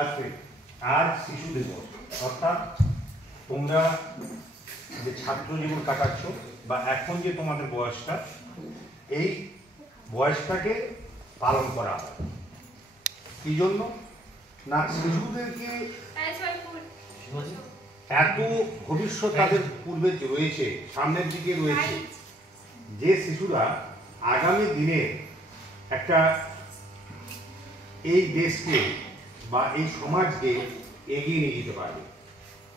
আজকে আর শিশু দিবস, অর্থাৎ তোমরা যে ছাত্র জীবন কাটাচ্ছ বা এখন যে তোমাদের বয়সটা, এই বয়সটাকে পালন করা হয়। কি জন্য না, শিশুদেরকে এত ভবিষ্যৎ তাদের পূর্বে রয়েছে, সামনের দিকে রয়েছে, যে শিশুরা আগামী দিনে একটা এই দেশকে বা এই সমাজকে এগিয়ে নিয়ে যেতে পারবে।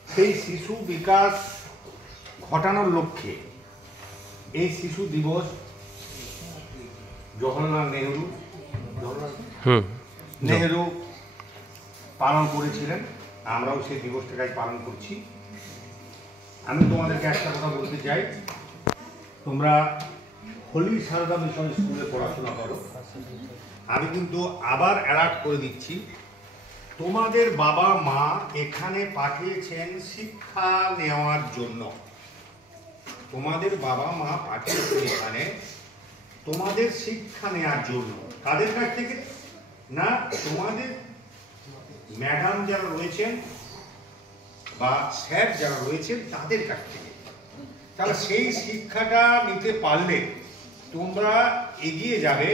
সেই শিশু বিকাশ ঘটানোর লক্ষ্যে এই শিশু দিবস জওহরলাল নেহেরু পালন করেছিলেন। আমরাও সেই দিবসটাকে পালন করছি। আমি তোমাদেরকে একটা কথা বলতে চাই, তোমরা হোলি সারদা মিশন স্কুলে পড়াশোনা করো। আমি কিন্তু আবার অ্যালার্ট করে দিচ্ছি, তোমাদের বাবা মা এখানে পাঠিয়েছেন শিক্ষা নেওয়ার জন্য। তোমাদের বাবা মা পাঠিয়েছেন এখানে তোমাদের শিক্ষা নেওয়ার জন্য। কাদের কাছ থেকে না, তোমাদের ম্যাডাম যারা রয়েছেন বা স্যার যারা রয়েছেন তাদের কাছ থেকে। তাহলে সেই শিক্ষাটা নিতে পারলে তোমরা এগিয়ে যাবে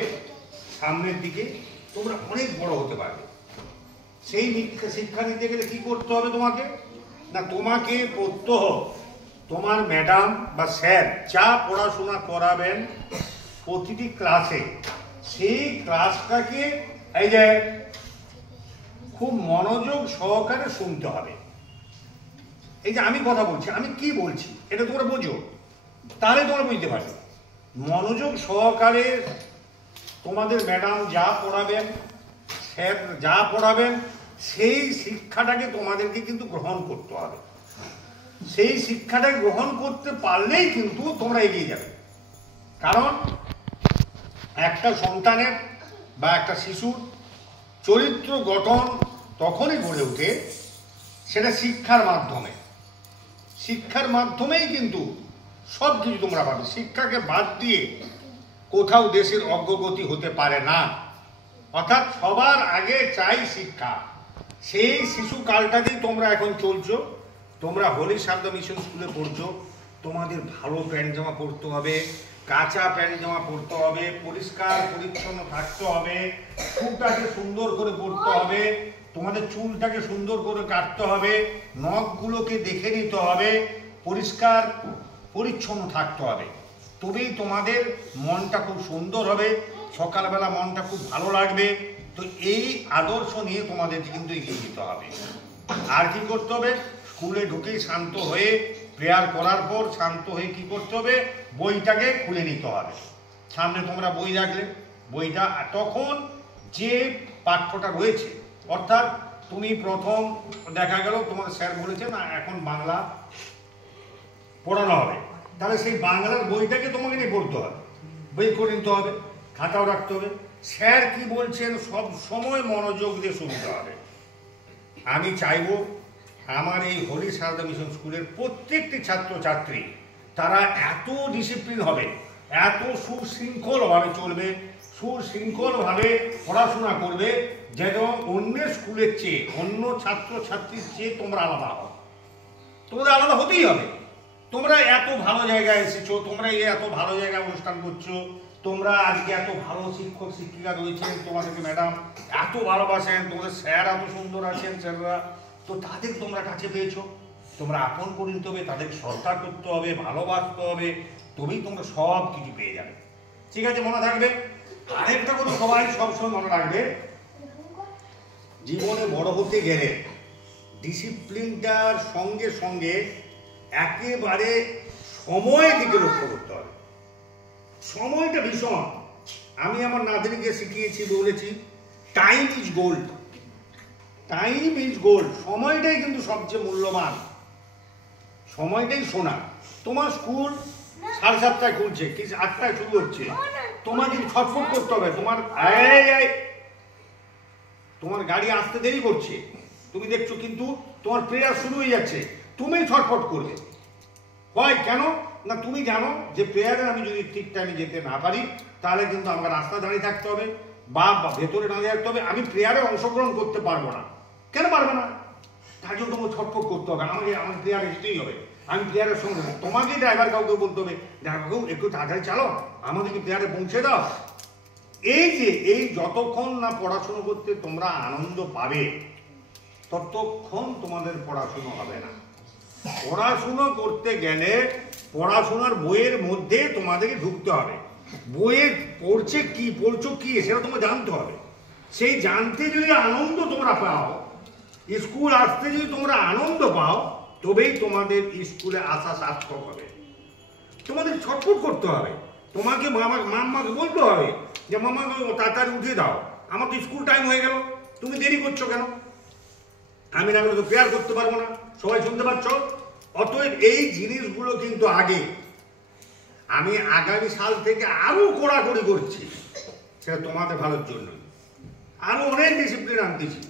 সামনের দিকে, তোমরা অনেক বড় হতে পারবে। সেই শিক্ষা নিতে গেলে কি করতে হবে তোমাকে না, তোমাকে প্রত্যহ তোমার ম্যাডাম বা স্যার যা পড়াশোনা করাবেন প্রতিটি ক্লাসে, সেই ক্লাসটাকে এই যে খুব মনোযোগ সহকারে শুনতে হবে। এই যে আমি কথা বলছি, আমি কি বলছি এটা তোমরা বোঝো, তাহলে তোমরা বুঝতে পারবে। মনোযোগ সহকারে তোমাদের ম্যাডাম যা পড়াবেন, স্যার যা পড়াবেন, সেই শিক্ষাটাকে তোমাদেরকে কিন্তু গ্রহণ করতে হবে। সেই শিক্ষাটাকে গ্রহণ করতে পারলেই কিন্তু তোমরা এগিয়ে যাবে। কারণ একটা সন্তানের বা একটা শিশুর চরিত্র গঠন তখনই গড়ে ওঠে সেটা শিক্ষার মাধ্যমে। শিক্ষার মাধ্যমেই কিন্তু সব কিছু তোমরা পাবে। শিক্ষাকে বাদ দিয়ে কোথাও দেশের অগ্রগতি হতে পারে না। অর্থাৎ সবার আগে চাই শিক্ষা। সেই শিশুকালটাতেই তোমরা এখন চলছো। তোমরা হোলি সারদা মিশন স্কুলে পড়ছো, তোমাদের ভালো প্যান্ট জামা পরতে হবে, কাঁচা প্যান্ট জামা পরতে হবে, পরিষ্কার পরিচ্ছন্ন থাকতে হবে, চুলটাকে সুন্দর করে পরতে হবে, তোমাদের চুলটাকে সুন্দর করে কাটতে হবে, নখগুলোকে দেখে নিতে হবে, পরিষ্কার পরিচ্ছন্ন থাকতে হবে। তবেই তোমাদের মনটা খুব সুন্দর হবে, সকালবেলা মনটা খুব ভালো লাগবে। তো এই আদর্শ নিয়ে তোমাদের কিন্তু এগিয়ে যেতে হবে। আর কি করতে হবে, স্কুলে ঢুকেই শান্ত হয়ে প্রেয়ার করার পর শান্ত হয়ে কি করতে হবে, বইটাকে খুলে নিতে হবে। সামনে তোমরা বই রাখলে, বইটা তখন যে পাঠ্যটা রয়েছে, অর্থাৎ তুমি প্রথম দেখা গেল তোমার স্যার বলেছে না এখন বাংলা পড়ানো হবে, তাহলে সেই বাংলার বইটাকে তোমাকে নিয়ে পড়তে হবে, বই করে নিতে হবে, খাতাও রাখতে হবে। স্যার কি বলছেন সব সময় মনোযোগ দিয়ে শুনতে হবে। আমি চাইব আমার এই হোলি সারদা মিশন স্কুলের প্রত্যেকটি ছাত্রছাত্রী তারা এত ডিসিপ্লিন হবে, এত সুশৃঙ্খলভাবে চলবে, সুশৃঙ্খলভাবে পড়াশোনা করবে, যেন অন্যের স্কুলের চেয়ে, অন্য ছাত্রছাত্রীর চেয়ে তোমরা আলাদা হও। তোমরা আলাদা হতেই হবে। তোমরা এত ভালো জায়গায় এসেছো, তোমরা এত ভালো জায়গায় অনুষ্ঠান করছো, তোমরা আজকে এত ভালো শিক্ষক শিক্ষিকা রয়েছেন, তোমাদেরকে ম্যাডাম এত ভালোবাসেন, তোমাদের স্যার এত সুন্দর আছেন স্যাররা, তো তাদের তোমরা কাছে পেয়েছো, তোমরা আপন করে নিতে হবে, তাদের শ্রদ্ধা করতে হবে, ভালোবাসতে হবে, তবেই তোমরা সব কিছু পেয়ে যাবে। ঠিক আছে, মনে থাকবে। আরেকটা কথা সবাই সবসময় মনে রাখবে, জীবনে বড় হতে গেলে ডিসিপ্লিনটার সঙ্গে সঙ্গে একেবারে সময়ের দিকে লক্ষ্য করতে হবে। সময়টা ভীষণ, আমি আমার নাতনিকে শিখিয়েছি, বলেছি time is gold. Time is gold, সময়টাই কিন্তু সবচেয়ে মূল্যবান, সময়টাই সোনা। তোমার স্কুল 7:30টায় খুলছে, কি 8টায় শুরু হচ্ছে, তোমার কিন্তু ছটফট করতে হবে। তোমার গাড়ি আসতে দেরি করছে, তুমি দেখছো, কিন্তু তোমার প্রেয়ার শুরু হয়ে যাচ্ছে, তুমি ছটফট করবে। হয় কেন না তুমি জানো যে প্রেয়ারে আমি যদি ঠিক টাইমে যেতে না পারি তাহলে কিন্তু আমাকে রাস্তা দাঁড়িয়ে থাকতে হবে বা ভেতরে দাঁড়িয়ে থাকতে হবে, আমি প্রেয়ারে অংশগ্রহণ করতে পারবো না। কেন পারবে না? তার জন্য তোমাকে ছটফট করতে হবে, আমাকে প্রেয়ারে যেতেই হবে। আমি প্লেয়ারের সঙ্গে তোমাকে ড্রাইভার কাউকে বলতে হবে, ড্রাইভার একটু তাড়াতাড়ি চালো, আমাদেরকে প্লেয়ারে পৌঁছে দাও। এই যতক্ষণ না পড়াশুনো করতে তোমরা আনন্দ পাবে ততক্ষণ তোমাদের পড়াশুনো হবে না। পড়াশুনো করতে গেলে পড়াশোনার বইয়ের মধ্যে তোমাদেরকে ঢুকতে হবে। বইয়ে পড়ছো কি সেটা তোমাকে জানতে হবে। সেই জানতে যদি আনন্দ তোমরা পাও, স্কুল আসতে যদি তোমরা আনন্দ পাও, তবেই তোমাদের স্কুলে আসা সার্থক হবে। তোমাদের ছটফট করতে হবে, তোমাকে মাম্মাকে বলতে হবে যে মামাকে তাড়াতাড়ি উঠে দাও, আমার তো স্কুল টাইম হয়ে গেল, তুমি দেরি করছো কেন? আমি না গেলে তো প্রেয়ার করতে পারবো না। সবাই শুনতে পাচ্ছ? অতএব এই জিনিসগুলো কিন্তু আগে, আমি আগামী সাল থেকে আরো কড়াকড়ি করছি, সেটা তোমাদের ভালোর জন্য। আরো অনেক ডিসিপ্লিন আনতেছি,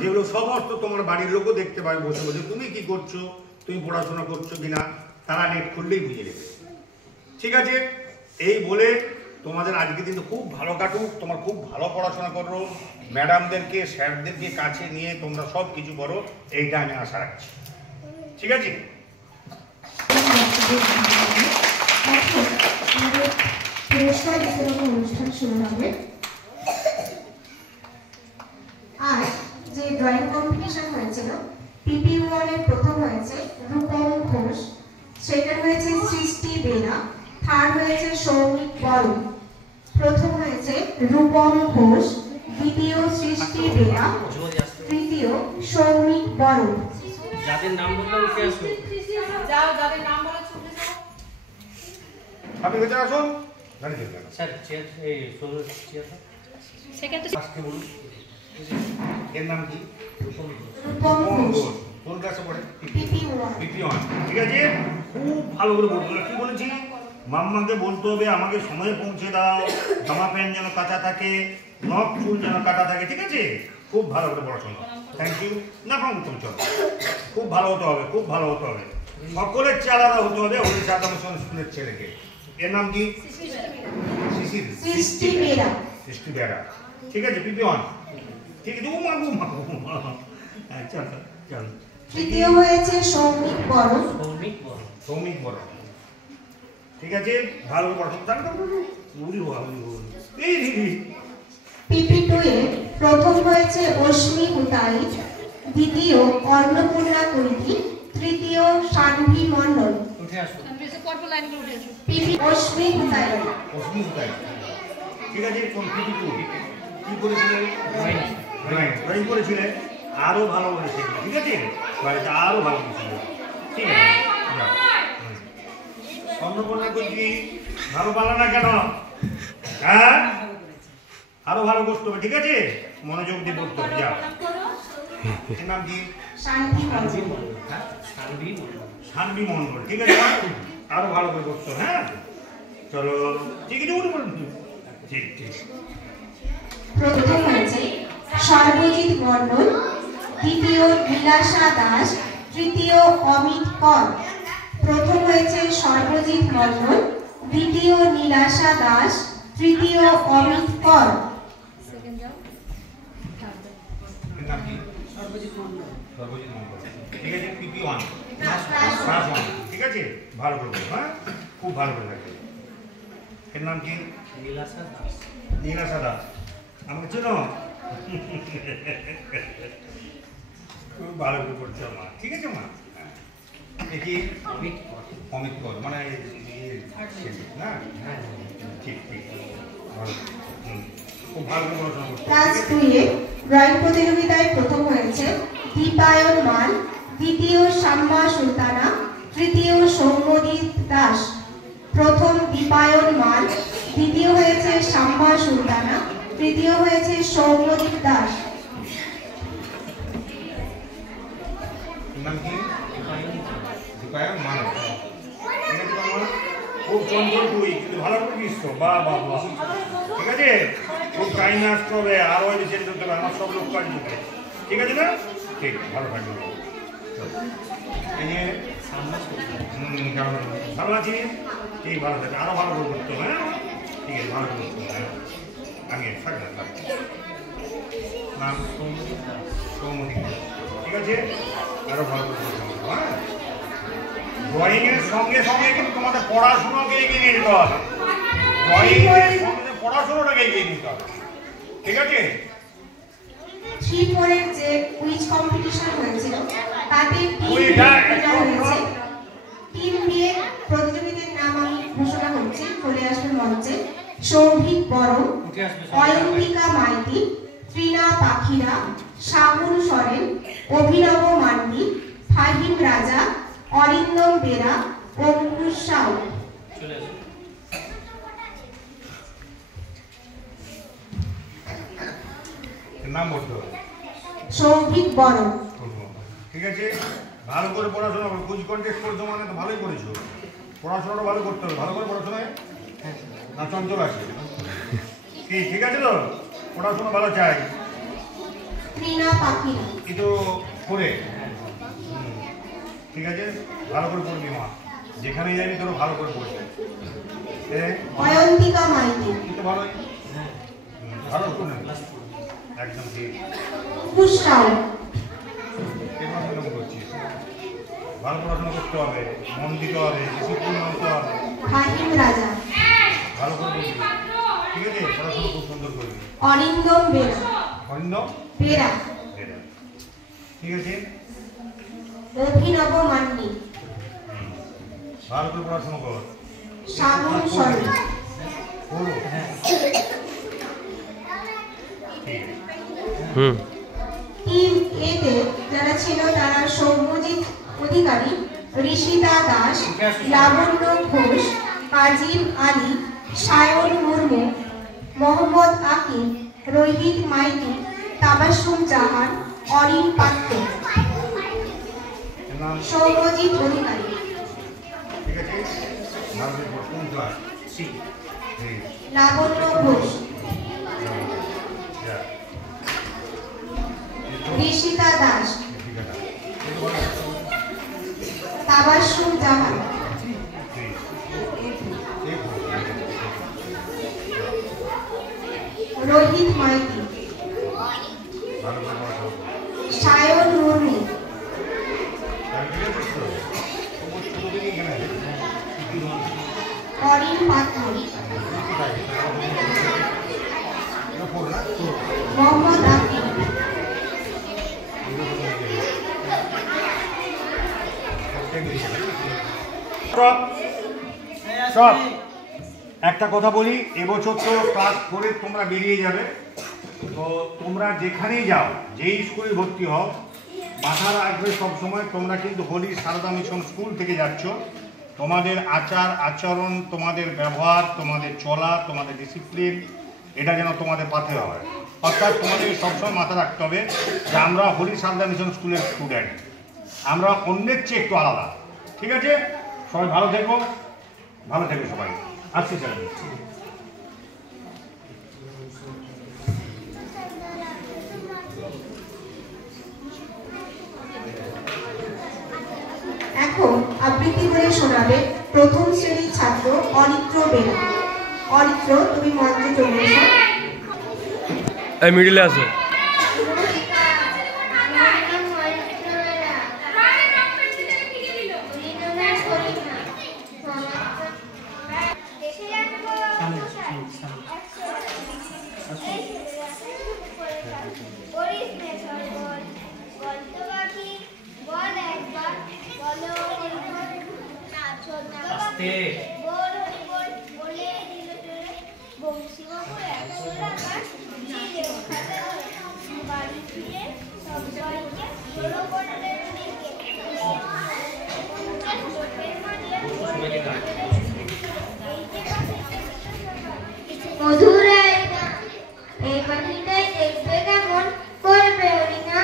যেগুলো সমস্ত তোমার বাড়ির লোকও দেখতে পাবে বসে বসে তুমি কি করছো, তুমি পড়াশোনা করছো কিনা, তারা নেট খুললেই বুঝে নেবে। ঠিক আছে, এই বলে তোমাদের আজকে কিন্তু খুব ভালো কাটুক, তোমার খুব ভালো পড়াশোনা করো, ম্যাডামদেরকে স্যারদেরকে কাছে নিয়ে তোমরা সব কিছু করো, এইটা আমি আশা রাখছি। ঠিক আছে? অনুষ্ঠান শুরু হবে। আর যে ড্রয়িং কম্পিটিশন হয়েছিল, PP1 এর প্রথম হয়েছে রূপম ঘোষ, সেকেন্ড হয়েছে সৃষ্টি বেরা, থার্ড হয়েছে সৌমিক বরণ। প্রথম হয়েছে রূপম ঘোষ, দ্বিতীয় সৃষ্টি বেরা, তৃতীয় সৌমিক বরণ। যাদের নাম বললে উঠে আসো, যাও যাদের নাম বলে ছুটে যাও। আপনি ভেতরে আসুন। দাঁড়িয়ে যাবেন স্যার চেয়ার, এই চেয়ার সেকেন্ড আজকে বলুন এর নাম কি? রূপম ঘোষ, কোন ক্লাসে পড়ে? PP1। PP1। ঠিক আছে, খুব ভালো করে বলবো। কি বলেছি? মাম্মাকে বলতে হবে আমাকে সময়ে পৌঁছে দাও, জামা প্যান্ট যেন কাটা থাকে, নখ চুল যেন কাটা থাকে। ঠিক আছে, খুব ভালো করে পড়াশোনা। Thank you. না প্রণাম, চলো। খুব ভালো হতে হবে, খুব ভালো হতে হবে। সকলের চেয়ে আলাদা হতে হবে ওই চারদাম স্কুলের ছেলেকে। এর নাম কি? সৃষ্টি বেরা। সৃষ্টি বেরা। ঠিক আছে, PP1। ঠিক আছে, চল চল। তৃতীয় হয়েছে সৌমিক বরণ। সৌমিক বড়। ঠিক আছে, ভালো করে পড়াশোনা। PP2 এ প্রথম হয়েছে অশ্মি হুতাই, দ্বিতীয় অন্নপূর্ণা কুইতি, তৃতীয় সানভি মণ্ডল। উঠে আসো। পরপর লাইনগুলো উঠে আসো। PP Ashmi Hutai. ঠিক আছে, কোন PP2 কি করেছিলেন? ড্রয়িং করেছিলেন, আরো ভালো করে শিখবে। ঠিক আছে, বাড়িতে আরো ভালো করে শিখবে। ঠিক আছে, অন্নপূর্ণা কুইতি ভালো পারলো না কেন? হ্যাঁ, আরো ভালো করতে হবে। ঠিক আছে, মনোযোগ দিয়ে পড়তে হবে। যাও, এর নাম কি? শান্তি মণ্ডল। শান্তি মণ্ডল। ঠিক আছে, আরো ভালো করে করতে হবে। হ্যাঁ, চলো। ঠিক আছে, ঠিক ঠিক। প্রথম হয়েছে সর্বজিৎ মণ্ডল, দ্বিতীয় বিলাসা দাস, তৃতীয় অমিত কর। প্রথম হয়েছে সর্বজিৎ মণ্ডল, দ্বিতীয় নীলাশা দাস, তৃতীয় অমিত কর। সেকেন্ড যাও। এর নাম কি? সর্বজিৎ মণ্ডল। ঠিক আছে, PP1 ক্লাস 1। ঠিক আছে, ভালো করে বলো। হ্যাঁ, খুব ভালো করে থাকবে। এর নাম কি? নীলাশা দাস। নীলাশা দাস। আমাকে চেনো? খুব ভালো করে পড়ছে মা। ঠিক আছে মা। দেখি অমিত কর মানে না? ঠিক ঠিক, ভালো। খুব ভালো করে পড়াশোনা করছে। ক্লাস 2 এ ড্রয়িং প্রতিযোগিতায় প্রথম হয়েছে দীপায়ন মান, দ্বিতীয় শাম্মা সুলতানা, তৃতীয় সৌম্যদীপ দাস। প্রথম দীপায়ন মান, দ্বিতীয় হয়েছে শাম্মা সুলতানা, তৃতীয় হয়েছে সৌম্যদীপ দাস। নাম কি? দীপায়ন মানব। ঠিক আছে, খুব চঞ্চল তুই, কিন্তু ভালো করে দিচ্ছ। বাহ বাহ বাহ। ঠিক আছে, খুব টাইমে আসতে হবে, আরো বেশি করতে হবে, আমার সব লোক কাজ দিতে। ঠিক আছে না? ঠিক, ভালো থাকবে। এই যে ভালো আছিস? ঠিক ভালো থাকে, আরো ভালো করে করতে হবে, হ্যাঁ? ঠিক আছে, ভালো করে করতে হবে। আমি থাক না, থাক। নাম সৌমদীপ। ঠিক আছে, আরো ভালো করে করতে হবে, হ্যাঁ? ড্রয়িং এর সঙ্গে সঙ্গে কিন্তু তোমাদের পড়াশোনাকে এগিয়ে নিয়ে যেতে হবে। ড্রয়িং এর সঙ্গে পড়াশোনাটাকে এগিয়ে নিতে হবে, ঠিক আছে? 3-4 এর যে কুইজ কম্পিটিশন হয়েছিল তাতে টিম দিয়ে প্রতিযোগীদের নাম আমি ঘোষণা করছি। চলে আসবে মঞ্চে সৌভিক বড়, অয়ন্তিকা মাইতি, ত্রিনা পাখিরা, শাহুল সরেন, অভিনব মান্ডি, ফাহিম রাজা, অরিন্দম বেরা, অঙ্কুশ সাউ। চলে আসুন। নাম বলতে হবে। সৌভিক বড়। ঠিক আছে, ভালো করে পড়াশোনা করো। কুইজ কন্টেস্ট করছো মানে তো ভালোই করেছো। পড়াশোনাটা ভালো করতে হবে। ভালো করে পড়াশোনায় না চঞ্চল আছে কি? ঠিক আছে তো, পড়াশোনা ভালো চাই। ত্রিনা পাখিরা কিন্তু করে ঠিক আছে, ভালো করে পড়বি মা। যেখানে যাবি তোর ভালো করে পড়বি। অয়ন্তিকা মাইতি কিন্তু ভালোই ভালো শুনে একদম ঠিক। অঙ্কুশ সাউ। ভালো পড়াশোনা করতে হবে, মন দিতে হবে, ডিসিপ্লিন মানতে হবে। ফাহিম রাজা। ভালো করে পড়বি, ঠিক আছে? পড়াশোনা খুব সুন্দর করবি। অরিন্দম বেরা। অরিন্দম বেরা। ঠিক আছে, অভিনব মান্ডি। ভালো করে পড়াশোনা কর। শাহুল সরেন। করো। টিম এতে যারা ছিল তারা সৌম্যজিৎ অধিকারী, ঋষিতা দাস, লাবণ্য ঘোষ, কাজিম আলী, সায়ন মুর্মু, মোহাম্মদ আকিব, রোহিত মাইতি, তাবাসসুম জাহান, অরিন পাত্র। সৌম্যজিৎ অধিকারী। ঠিক আছে, ভালো করে পড়। কোন ক্লাস? লাবণ্য ঘোষ, ঋষিতা দাস, তাবাসসুম জাহান, রোহিত মাইতি, সায়ন মুর্মু, অরিন পাত্র, মোহাম্মদ আকিব। সব একটা কথা বলি, এবছর তো ক্লাস 4 তোমরা বেরিয়ে যাবে। তো তোমরা যেখানেই যাও, যেই স্কুলে ভর্তি হও, মাথায় রাখবে সবসময় তোমরা কিন্তু হোলি সারদা মিশন স্কুল থেকে যাচ্ছ। তোমাদের আচার আচরণ, তোমাদের ব্যবহার, তোমাদের চলা, তোমাদের ডিসিপ্লিন, এটা যেন তোমাদের পাথে হয়। অর্থাৎ তোমাদের সবসময় মাথা রাখতে হবে যে আমরা হোলি সারদা মিশন স্কুলের স্টুডেন্ট, আমরা অন্যের চেয়ে একটু আলাদা। ঠিক আছে, সবাই ভালো থেকো, ভালো থেকো সবাই। আসছি স্যার। এখন আবৃত্তি করে শোনাবে প্রথম শ্রেণীর ছাত্র অরিত্র বেরা। অরিত্র, তুমি মঞ্চে চলে এসো। এই মিডিলে আছে। মধুরাই এই পাখিটাই দেখবে কেমন করবে হরিণা।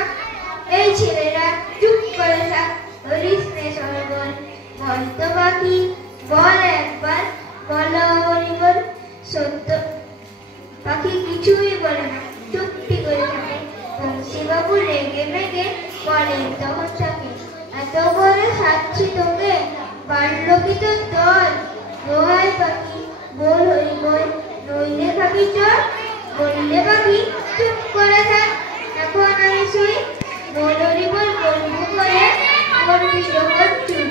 এই ছেলেরা চুপ করে থাক, হরিস নে সরবল। বলতো পাখি বল একবার, বলো হরিবল। সত্য পাখি কিছুই বলে না, চুপটি করে থাকে। বংশীবাবু রেগে মেগে বলেন তখন তাকে, এত বড় সাচ্ছি তোকে, বাড়লো কি তোর দল? দোহাই পাখি বল হরি বল, নইলে পাখি চল, বললে পাখি চুপ করে থাক। এখন আমি শুই, বল হরি বল বলবো করে, করবি যখন চুপ।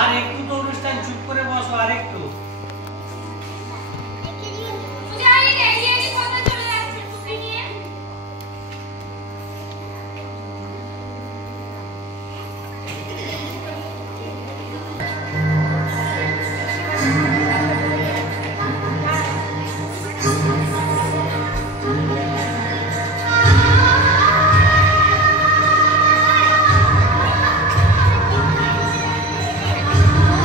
আর একটু তো অনুষ্ঠান চুপ করে বসো, আর একটু। Thank you.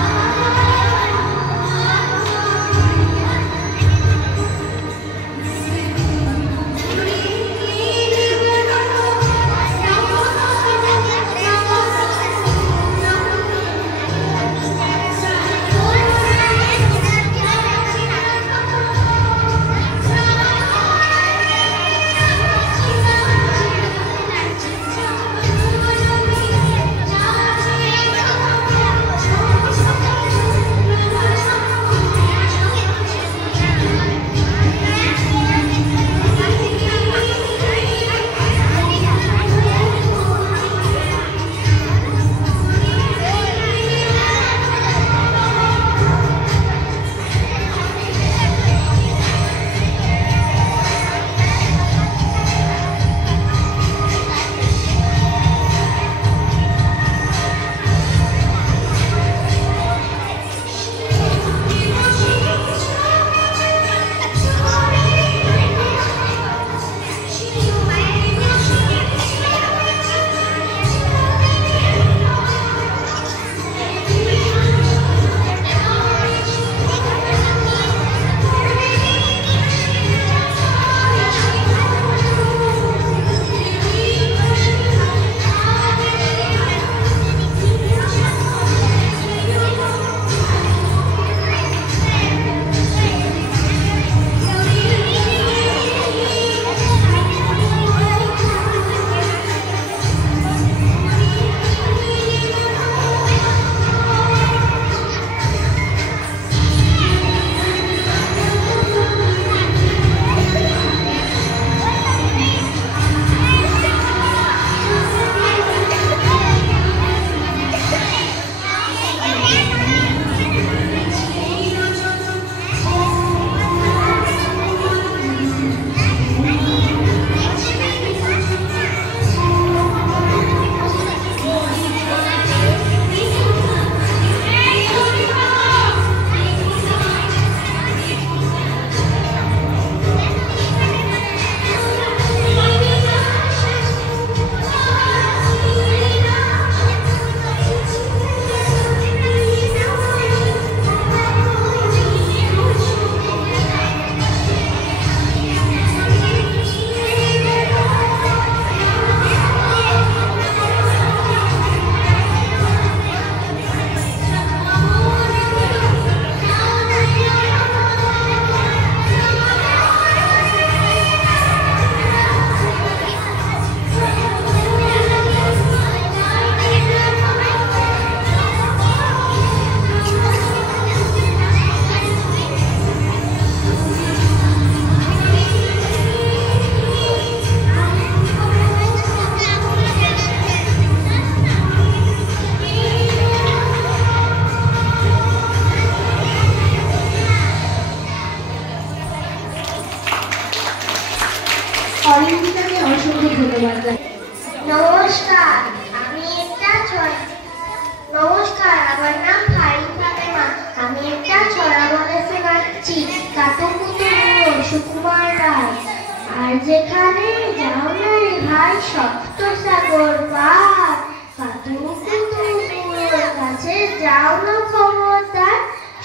যেখানে যাও নাই ভাই শক্ত সাগর পার, কাতুকুতুর কাছে যাও না ক্ষমতা,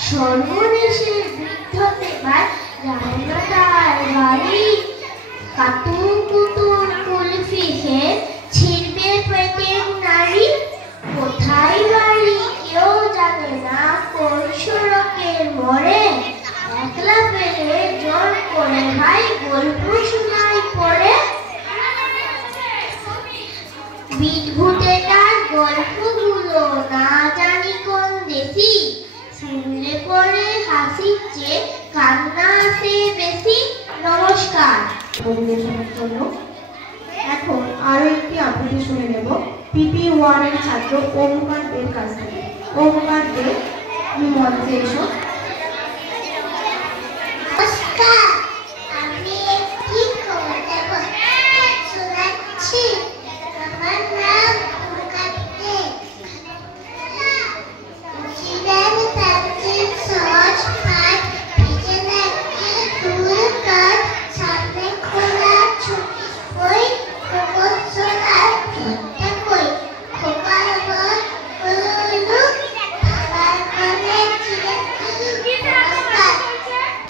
সর্বনেশে বৃদ্ধতে ভাই যাও না তার বাড়ি, কাতুকুতুর কুলফি খেয়ে ছিড়বে পেটের নারী, কোথায় বাড়ি কেউ জানে না কোন সড়কের মোড়ে, একলা পেলে জোর করে ভাই গল্প শোনাই পড়ে, বিদ্ভুতে তার গল্পগুলো না জানি কোন দেশি, শুনলে পরে হাসির চেয়ে কান্না আসে বেশি। নমস্কার। পরিবেশনের জন্য এখন আরো একটি আবৃত্তি শুনে নেব PP1 এর ছাত্র ওমকার এর কাছ থেকে। ওমকার দে, তুমি মঞ্চে এসো।